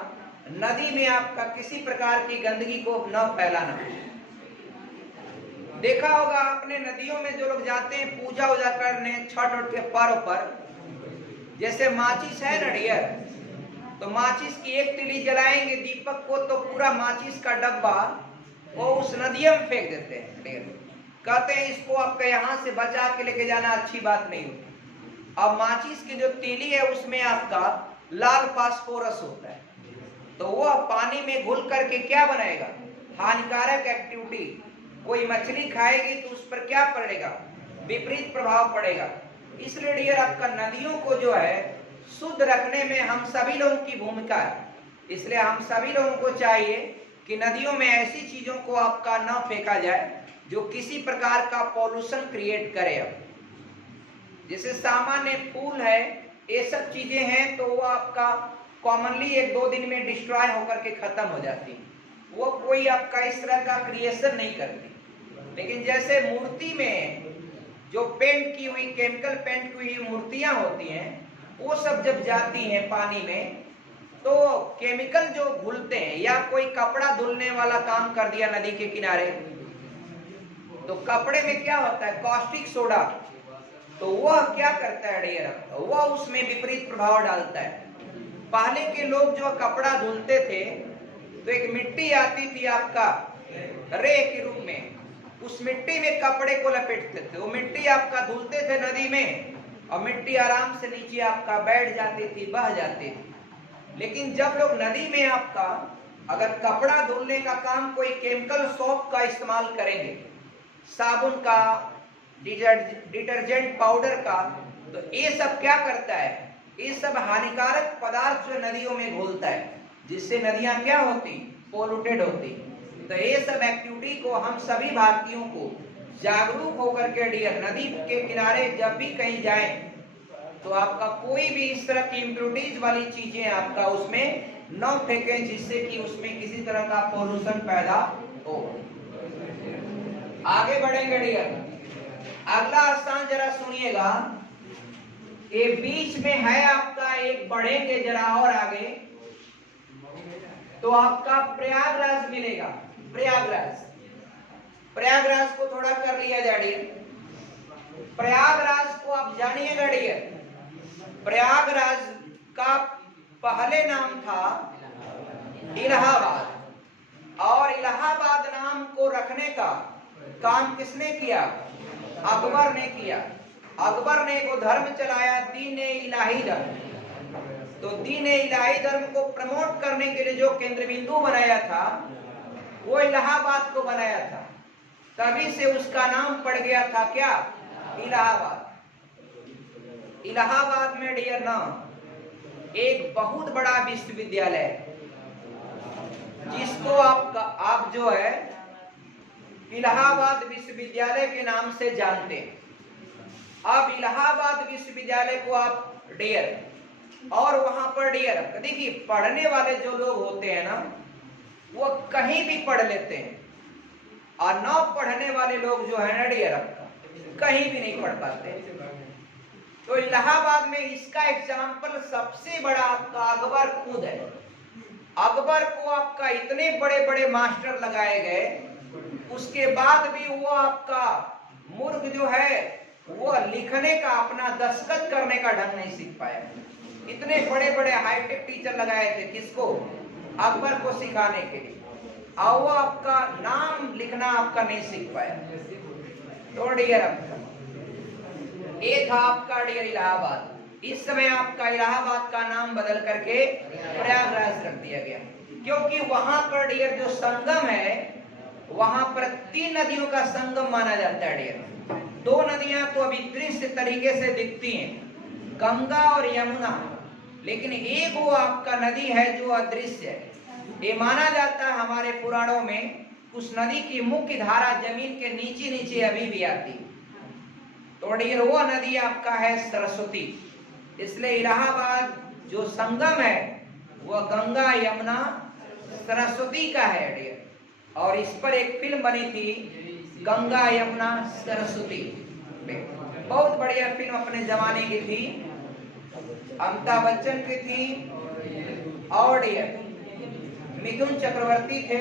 नदी में आपका किसी प्रकार की गंदगी को न फैलाना। देखा होगा आपने, नदियों में जो लोग जाते हैं पूजा वूजा करने, छठ उठ के पर्व पर, जैसे माचिस है ना डियर, तो माचिस की एक तिली जलाएंगे दीपक को, तो पूरा माचिस का डब्बा वो उस नदियों में फेंक देते हैं डियर। कहते हैं इसको आपका यहाँ से बचा के लेके जाना अच्छी बात नहीं होती। अब माचिस की जो तीली है उसमें आपका लाल फास्फोरस होता है, तो वो पानी में घुल करके क्या बनाएगा, हानिकारक एक्टिविटी। कोई मछली खाएगी तो उस पर क्या पड़ेगा, विपरीत प्रभाव पड़ेगा। इसलिए डियर आपका नदियों को जो है शुद्ध रखने में हम सभी लोगों की भूमिका है। इसलिए हम सभी लोगों को चाहिए कि नदियों में ऐसी चीजों को आपका न फेंका जाए जो किसी प्रकार का पॉल्यूशन क्रिएट करे। जैसे सामान्य फूल है, ये सब चीजें हैं तो वो आपका कॉमनली 1-2 दिन में डिस्ट्रॉय होकर के खत्म हो जाती, वो कोई आपका इस तरह का क्रिएशन नहीं करती। लेकिन जैसे मूर्ति में जो पेंट की हुई, केमिकल पेंट की हुई मूर्तियां होती हैं, वो सब जब जाती हैं पानी में तो केमिकल जो घुलते हैं, या कोई कपड़ा धुलने वाला काम कर दिया नदी के किनारे, तो कपड़े में क्या होता है, कॉस्टिक सोडा, तो वह क्या करता है डियर, वह उसमें विपरीत प्रभाव डालता है। पहले के लोग जो कपड़ा धुलते थे तो एक मिट्टी आती थी आपका रे के रूप में, उस मिट्टी में कपड़े को लपेटते थे, वो मिट्टी आपका धुलते थे नदी में, और मिट्टी आराम से नीचे आपका बैठ जाती थी, बह जाती थी। लेकिन जब लोग नदी में आपका अगर कपड़ा धुलने का काम कोई केमिकल सोप का इस्तेमाल करेंगे, साबुन का, डिटर्जेंट पाउडर का, तो ये सब क्या करता है, ये सब हानिकारक पदार्थ जो नदियों में घुलता है, जिससे नदियां क्या होती, पोल्यूटेड होती। तो ये सब एक्टिविटी को हम सभी भारतीयों को जागरूक होकर के डियर नदी के किनारे जब भी कहीं जाएं तो आपका कोई भी इस तरह की इम्प्योरिटीज वाली चीजें आपका उसमें न फेंकें, जिससे कि उसमें किसी तरह का पोल्यूशन पैदा हो। आगे बढ़ेंगे डियर, अगला स्थान जरा सुनिएगा, ये बीच में है आपका, एक बढ़ेंगे जरा और आगे तो आपका प्रयागराज मिलेगा। प्रयागराज, प्रयागराज को थोड़ा कर लिया जाए। प्रयागराज को आप जानिएगा डियर, प्रयागराज का पहले नाम था इलाहाबाद, और इलाहाबाद नाम को रखने का काम किसने किया, अकबर ने किया। अकबर ने को धर्म चलाया दीन इलाही धर्म, तो दीन इलाही धर्म को प्रमोट करने के लिए जो केंद्र बिंदु बनाया था वो इलाहाबाद को बनाया था, तभी से उसका नाम पड़ गया था क्या, इलाहाबाद। इलाहाबाद में डियर ना एक बहुत बड़ा विश्वविद्यालय जिसको आप जो है इलाहाबाद विश्वविद्यालय के नाम से जानते हैं। अब इलाहाबाद विश्वविद्यालय को आप डियर, और वहां पर डियर देखिए पढ़ने वाले जो लोग होते हैं ना वो कहीं भी पढ़ लेते हैं, और न पढ़ने वाले लोग जो है ना डियर कहीं भी नहीं पढ़ पाते। तो इलाहाबाद में इसका एग्जाम्पल सबसे बड़ा आपका अकबर खुद है। अकबर को आपका इतने बड़े बड़े मास्टर लगाए गए, उसके बाद भी वो आपका मूर्ख जो है वो लिखने का, अपना दस्तखत करने का ढंग नहीं सीख पाया। इतने बड़े बड़े हाईटेक टीचर लगाए थे किसको, अकबर को सिखाने के लिए, और वो आपका नाम लिखना आपका नहीं सीख पाया। तो डियर आपका ये था आपका डियर इलाहाबाद। इस समय आपका इलाहाबाद का नाम बदल करके प्रयागराज रख दिया गया, क्योंकि वहां पर डियर जो संगम है, वहां पर 3 नदियों का संगम माना जाता है डियर। 2 नदियां तो अभी दृश्य तरीके से दिखती हैं, गंगा और यमुना, लेकिन एक वो आपका नदी है जो अदृश्य है। ये माना जाता है हमारे पुराणों में, उस नदी की मुख्य धारा जमीन के नीचे नीचे अभी भी आती है। तो डियर वो नदी आपका है सरस्वती। इसलिए इलाहाबाद जो संगम है वह गंगा यमुना सरस्वती का है डियर। और इस पर एक फिल्म बनी थी गंगा यमुना सरस्वती। बहुत बढ़िया फिल्म अपने जमाने की थी, अमिताभ बच्चन की थी और डियर मिथुन चक्रवर्ती थे।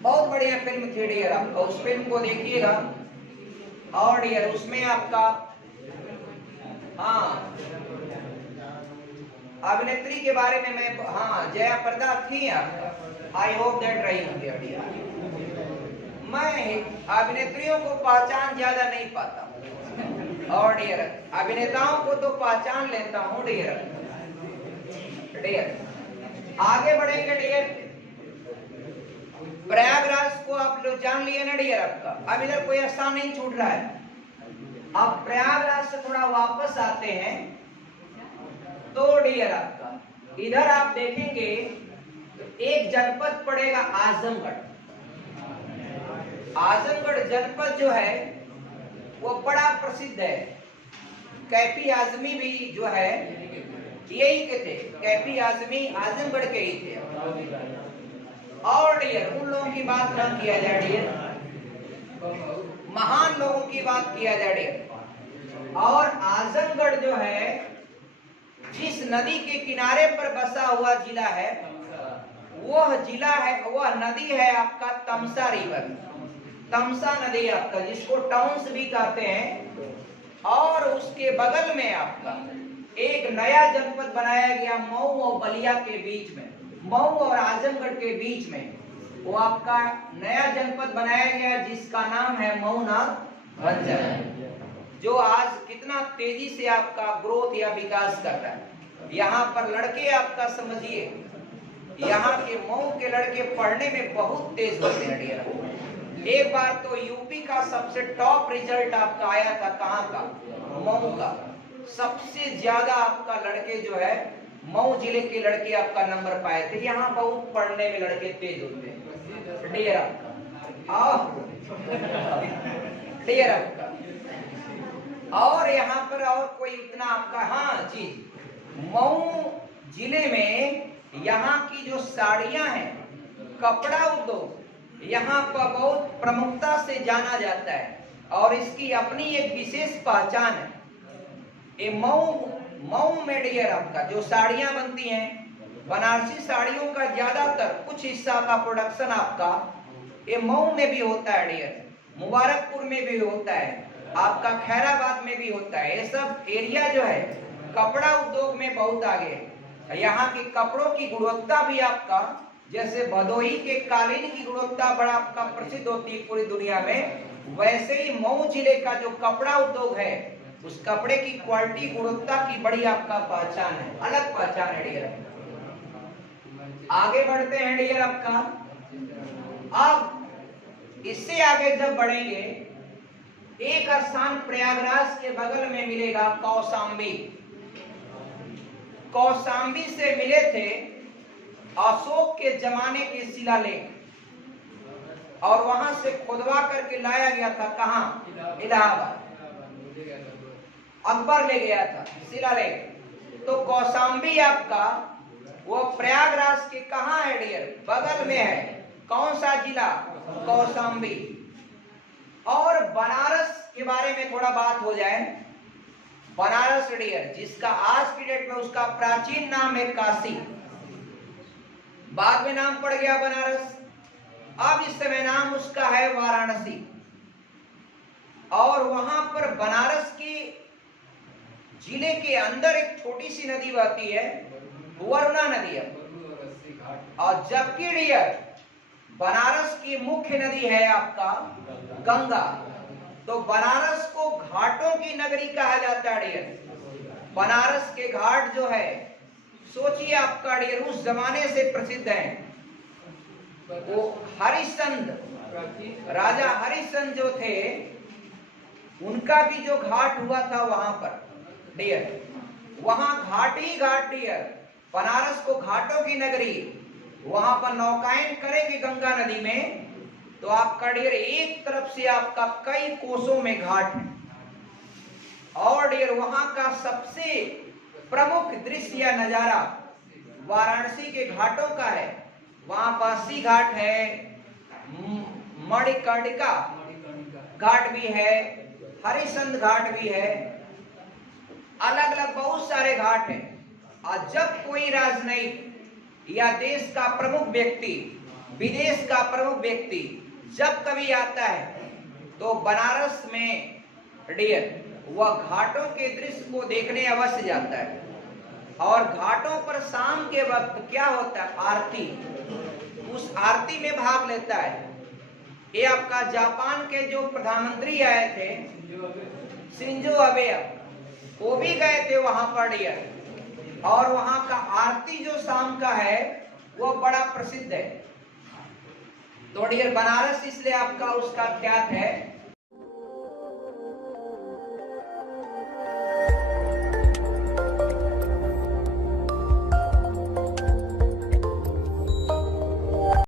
बहुत बढ़िया फिल्म थी डियर, आपका उस फिल्म को देखिएगा। और डियर उसमें आपका हाँ अभिनेत्री के बारे में मैं जया प्रदा थी आपका, आई होप दैट रही होंगी डियर। मैं अभिनेत्रियों को पहचान ज्यादा नहीं पाता और डियर अभिनेताओं को तो पहचान लेता हूँ डियर। आगे बढ़ेंगे डियर। प्रयागराज को आप लोग जान लिए ना डियर आपका, अब इधर कोई स्थान नहीं छूट रहा है। अब प्रयागराज से थोड़ा वापस आते हैं तो डियर आपका इधर आप देखेंगे तो एक जनपद पड़ेगा आजमगढ़। आजमगढ़ जनपद जो है वो बड़ा प्रसिद्ध है। कैफी आजमी भी जो है यही के थे, कैफी आजमी आजमगढ़ के ही थे। और डियर उन लोगों की बात न किया जाए डियर, महान लोगों की बात किया जाए डियर। और आजमगढ़ जो है जिस नदी के किनारे पर बसा हुआ जिला है, वह जिला है, वह नदी है आपका तमसा रिवर, तमसा नदी आपका, जिसको टाउन्स भी कहते हैं। और उसके बगल में आपका एक नया जनपद बनाया गया मऊ और बलिया के बीच में, मऊ और आजमगढ़ के बीच में वो आपका नया जनपद बनाया गया जिसका नाम है मऊनाथभंजन, जो आज कितना तेजी से आपका ग्रोथ या विकास कर रहा है। यहाँ पर लड़के आपका समझिए, यहाँ के मऊ के लड़के पढ़ने में बहुत तेज होते हैं डियर। एक बार तो यूपी का सबसे टॉप रिजल्ट आपका आया था, कहाँ का? मऊ का। सबसे ज्यादा आपका लड़के जो है मऊ जिले के लड़के आपका नंबर पाए थे। यहाँ बहुत पढ़ने में लड़के तेज होते हैं डियर आपका डियर आपका। और यहाँ पर और कोई इतना आपका जी मऊ जिले में यहाँ की जो साड़ियां हैं, कपड़ा उद्योग यहाँ पर बहुत प्रमुखता से जाना जाता है और इसकी अपनी एक विशेष पहचान है। ये मऊ में डियर आपका जो साड़ियां बनती हैं, बनारसी साड़ियों का ज्यादातर कुछ हिस्सा का प्रोडक्शन आपका ये मऊ में भी होता है डियर, मुबारकपुर में भी होता है, आपका खैराबाद में भी होता है। ये सब एरिया जो है कपड़ा उद्योग में बहुत आगे है। यहाँ के कपड़ों की गुणवत्ता भी आपका, जैसे भदोही के कालीन की गुणवत्ता बड़ा आपका प्रसिद्ध होती है पूरी दुनिया में, वैसे ही मऊ जिले का जो कपड़ा उद्योग है उस कपड़े की क्वालिटी गुणवत्ता की बड़ी आपका पहचान है, अलग पहचान है डियर। आगे बढ़ते हैं डियर आपका। अब इससे आगे जब बढ़ेंगे एक स्थान प्रयागराज के बगल में मिलेगा कौशाम्बी। कौशाम्बी से मिले थे अशोक के जमाने के शिलालेख और वहां से खुदवा करके लाया गया था, कहां? इलाहाबाद। अकबर ले गया था शिलालेख। तो कौशाम्बी आपका वो प्रयागराज के कहां है डियर? बगल में है। कौन सा जिला? कौशाम्बी। और बनारस के बारे में थोड़ा बात हो जाए। बनारस डियर जिसका आज की डेट में उसका प्राचीन नाम है काशी, बाद में नाम पड़ गया बनारस, अब इस समय नाम उसका है वाराणसी। और वहां पर बनारस की जिले के अंदर एक छोटी सी नदी बहती है, वरुणा नदी है। और जबकि डियर बनारस की मुख्य नदी है आपका गंगा। तो बनारस को घाटों की नगरी कहा जाता है डियर। बनारस के घाट जो है सोचिए आपका डियर उस जमाने से प्रसिद्ध है। वो हरिश्चंद्र, राजा हरिश्चंद्र जो थे उनका भी जो घाट हुआ था वहां पर डियर, वहां घाट ही घाट डियर। बनारस को घाटों की नगरी, वहां पर नौकायन करेंगे गंगा नदी में तो आपका डियर एक तरफ से आपका कई कोसों में घाट है। और डियर वहां का सबसे प्रमुख दृश्य या नजारा वाराणसी के घाटों का है। वहां बासी घाट है, मणिकर्णिका घाट भी है, हरिश्चंद्र घाट भी है, अलग अलग बहुत सारे घाट हैं। और जब कोई राजनयिक या देश का प्रमुख व्यक्ति, विदेश का प्रमुख व्यक्ति जब कभी आता है तो बनारस में डियर वह घाटों के दृश्य को देखने अवश्य जाता है। और घाटों पर शाम के वक्त क्या होता है, आरती, उस आरती में भाग लेता है। ये आपका जापान के जो प्रधानमंत्री आए थे शिंजो अबे, वो भी गए थे वहां पर डियर। और वहां का आरती जो शाम का है वो बड़ा प्रसिद्ध है। तो डियर बनारस इसलिए आपका उसका ख्यात है